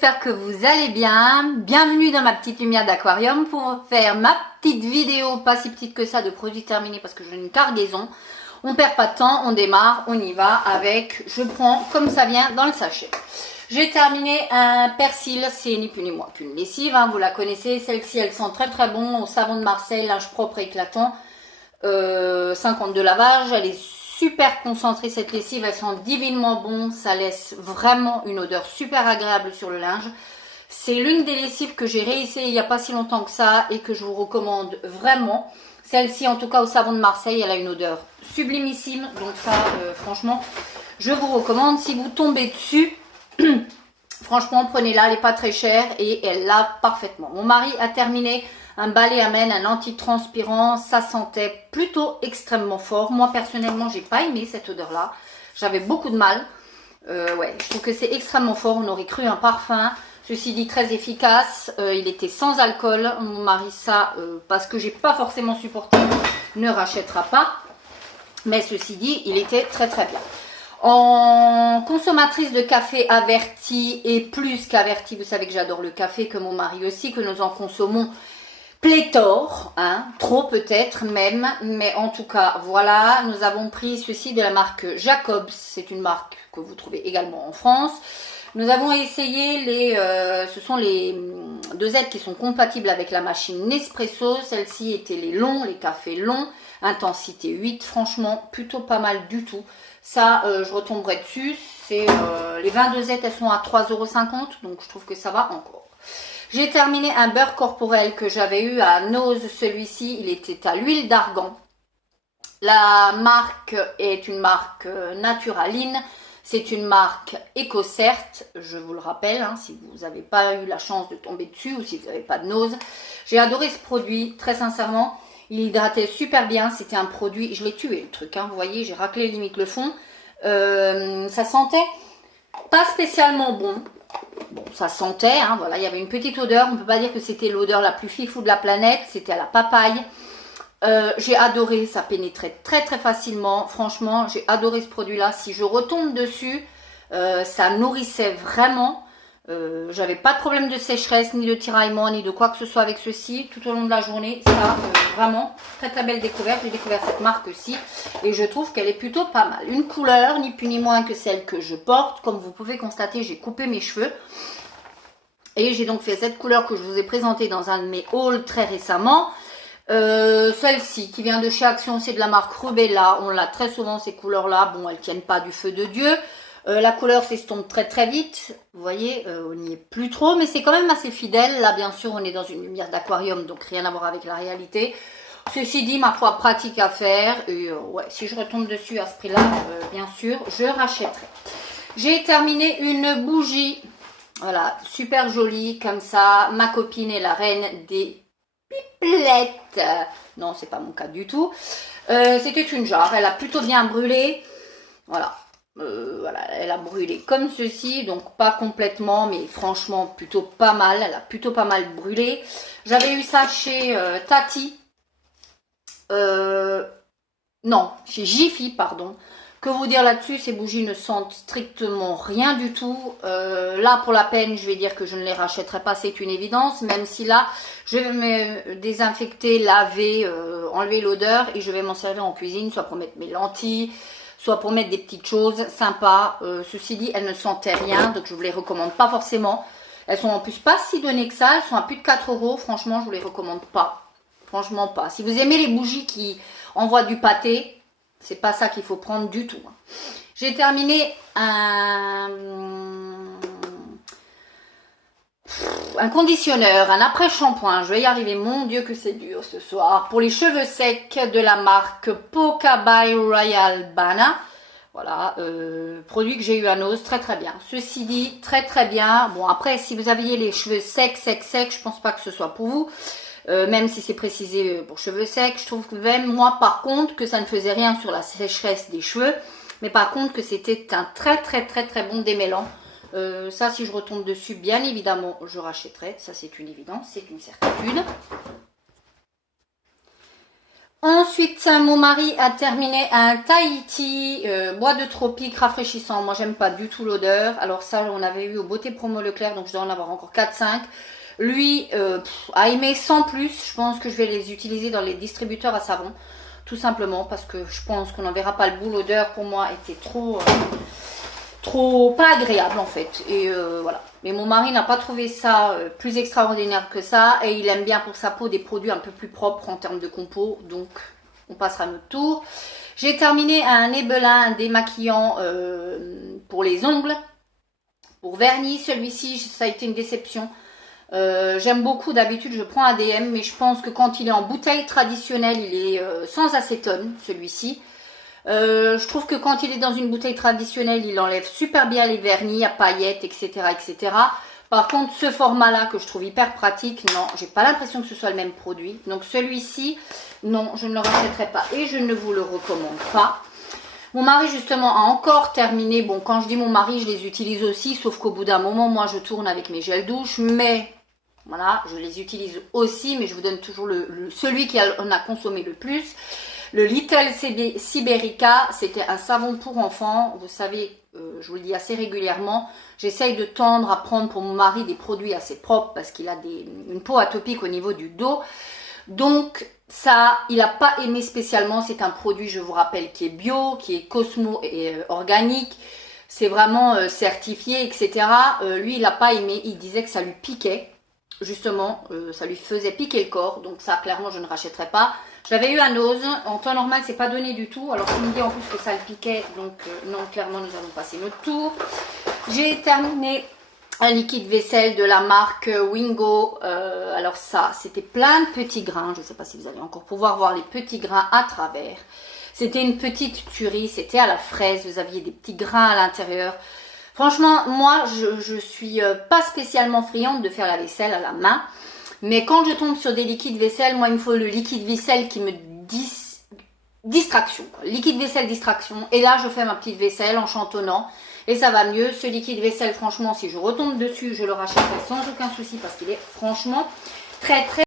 j'espère que vous allez bien. Bienvenue dans ma petite lumière d'aquarium pour faire ma petite vidéo, pas si petite que ça, de produits terminés parce que j'ai une cargaison. On perd pas de temps, on démarre, on y va avec, je prends comme ça vient dans le sachet. J'ai terminé un persil, c'est ni plus ni moins qu'une lessive, hein, vous la connaissez. Celle-ci, elle sent très très bon, au savon de Marseille, linge propre et éclatant. 52 lavages, elle est super concentrée cette lessive, elle sent divinement bon, ça laisse vraiment une odeur super agréable sur le linge. C'est l'une des lessives que j'ai réessayé il n'y a pas si longtemps que ça et que je vous recommande vraiment. Celle-ci, en tout cas au savon de Marseille, elle a une odeur sublimissime, donc ça franchement je vous recommande. Si vous tombez dessus, franchement prenez-la, elle n'est pas très chère et elle lave parfaitement. Mon mari a terminé un balai à mène, un antitranspirant, ça sentait plutôt extrêmement fort. Moi personnellement, j'ai pas aimé cette odeur-là. J'avais beaucoup de mal. Ouais, je trouve que c'est extrêmement fort. On aurait cru un parfum. Ceci dit, très efficace. Il était sans alcool. Mon mari, ça, parce que j'ai pas forcément supporté, ne rachètera pas. Mais ceci dit, il était très très bien. En consommatrice de café avertie et plus qu'avertie, vous savez que j'adore le café, que mon mari aussi, que nous en consommons pléthore, hein, trop peut-être même, mais en tout cas voilà, nous avons pris ceci de la marque Jacobs, c'est une marque que vous trouvez également en France. Nous avons essayé ce sont les dosettes qui sont compatibles avec la machine Nespresso. Celle-ci était les cafés longs, intensité 8, franchement plutôt pas mal du tout. Ça, je retomberai dessus. C'est les 20 dosettes, elles sont à 3,50 €, donc je trouve que ça va encore. J'ai terminé un beurre corporel que j'avais eu à Nose. Celui-ci, il était à l'huile d'argan. La marque est une marque Naturaline. C'est une marque EcoCert, je vous le rappelle, hein, si vous n'avez pas eu la chance de tomber dessus ou si vous n'avez pas de Nose. J'ai adoré ce produit, très sincèrement. Il hydratait super bien. C'était un produit, je l'ai tué le truc, hein, vous voyez, j'ai raclé limite le fond. Ça sentait pas spécialement bon. Bon, ça sentait, hein, voilà, il y avait une petite odeur. On ne peut pas dire que c'était l'odeur la plus fifou de la planète. C'était à la papaye. J'ai adoré, ça pénétrait très très facilement. Franchement, j'ai adoré ce produit-là. Si je retombe dessus, ça nourrissait vraiment. J'avais pas de problème de sécheresse, ni de tiraillement, ni de quoi que ce soit avec ceci tout au long de la journée. Ça, vraiment, très très belle découverte. J'ai découvert cette marque-ci et je trouve qu'elle est plutôt pas mal. Une couleur, ni plus ni moins que celle que je porte. Comme vous pouvez constater, j'ai coupé mes cheveux. Et j'ai donc fait cette couleur que je vous ai présentée dans un de mes hauls très récemment. Celle-ci qui vient de chez Action, c'est de la marque Rubella. On l'a très souvent ces couleurs-là. Bon, elles tiennent pas du feu de Dieu. La couleur s'estompe très très vite. Vous voyez, on n'y est plus trop, mais c'est quand même assez fidèle. Là, bien sûr, on est dans une lumière d'aquarium, donc rien à voir avec la réalité. Ceci dit, ma foi, pratique à faire. Et ouais, si je retombe dessus à ce prix-là, bien sûr, je rachèterai. J'ai terminé une bougie. Voilà, super jolie comme ça. Ma copine est la reine des pipelettes. Non, c'est pas mon cas du tout. C'était une jarre. Elle a plutôt bien brûlé. Voilà. Voilà, elle a brûlé comme ceci, donc pas complètement, mais franchement plutôt pas mal. Elle a plutôt pas mal brûlé. J'avais eu ça chez Tati. Non, chez Jiffy, pardon. Que vous dire là-dessus, ces bougies ne sentent strictement rien du tout. Là, pour la peine, je vais dire que je ne les rachèterai pas, c'est une évidence. Même si là, je vais me désinfecter, laver, enlever l'odeur et je vais m'en servir en cuisine, soit pour mettre mes lentilles, soit pour mettre des petites choses sympas. Ceci dit, elles ne sentaient rien, donc je vous les recommande pas forcément. Elles sont en plus pas si données que ça, elles sont à plus de 4 €. Franchement, je vous les recommande pas. Franchement pas. Si vous aimez les bougies qui envoient du pâté, c'est pas ça qu'il faut prendre du tout. J'ai terminé un conditionneur, un après-shampoing. Je vais y arriver. Mon Dieu que c'est dur ce soir. Pour les cheveux secs de la marque Poca by Royal Bana. Voilà, produit que j'ai eu à Nose, très très bien. Ceci dit, très très bien. Bon, après, si vous aviez les cheveux secs, je pense pas que ce soit pour vous. Même si c'est précisé pour cheveux secs, je trouve que même moi par contre que ça ne faisait rien sur la sécheresse des cheveux, mais par contre que c'était un très très très très bon démêlant. Ça, si je retombe dessus, bien évidemment je rachèterai, ça c'est une évidence, c'est une certitude. Ensuite Ensuite, mon mari a terminé un Tahiti bois de tropique rafraîchissant. Moi, j'aime pas du tout l'odeur. Alors ça, on avait eu au Beauté Promo Leclerc, donc je dois en avoir encore 4-5. Lui a aimé sans plus. Je pense que je vais les utiliser dans les distributeurs à savon. Tout simplement parce que je pense qu'on n'en verra pas le bout. L'odeur, pour moi, était trop pas agréable en fait. Et voilà. Mais mon mari n'a pas trouvé ça plus extraordinaire que ça. Et il aime bien pour sa peau des produits un peu plus propres en termes de compo. Donc on passera notre tour. J'ai terminé un Ebelin démaquillant pour les ongles. Pour vernis, celui-ci, ça a été une déception. J'aime beaucoup, d'habitude je prends ADM, mais je pense que quand il est en bouteille traditionnelle, il est sans acétone, celui-ci. Je trouve que quand il est dans une bouteille traditionnelle, il enlève super bien les vernis à paillettes, etc., etc. Par contre, ce format-là que je trouve hyper pratique, non, j'ai pas l'impression que ce soit le même produit. Donc celui-ci, non, je ne le rachèterai pas et je ne vous le recommande pas. Mon mari justement a encore terminé, bon quand je dis mon mari, je les utilise aussi, sauf qu'au bout d'un moment, moi je tourne avec mes gels douche, mais voilà, je les utilise aussi, mais je vous donne toujours celui qui en a consommé le plus. Le Little Siberica, c'était un savon pour enfants. Vous savez, je vous le dis assez régulièrement, j'essaye de tendre à prendre pour mon mari des produits assez propres parce qu'il a une peau atopique au niveau du dos. Donc ça, il n'a pas aimé spécialement. C'est un produit, je vous rappelle, qui est bio, qui est Cosmo et organique. C'est vraiment certifié, etc. Lui, il n'a pas aimé. Il disait que ça lui piquait. Justement, ça lui faisait piquer le corps. Donc ça, clairement, je ne rachèterai pas. J'avais eu un Nose. En temps normal, c'est pas donné du tout. Alors, il me dit en plus que ça le piquait. Donc, non, clairement, nous allons passer notre tour. J'ai terminé un liquide vaisselle de la marque Wingo. Alors ça, c'était plein de petits grains. Je ne sais pas si vous allez encore pouvoir voir les petits grains à travers. C'était une petite tuerie. C'était à la fraise. Vous aviez des petits grains à l'intérieur. Franchement, moi, je suis pas spécialement friande de faire la vaisselle à la main. Mais quand je tombe sur des liquides vaisselle, moi, il me faut le liquide vaisselle qui me distraction. Liquide vaisselle distraction. Et là, je fais ma petite vaisselle en chantonnant. Et ça va mieux. Ce liquide vaisselle, franchement, si je retombe dessus, je le rachèterai sans aucun souci parce qu'il est franchement très, très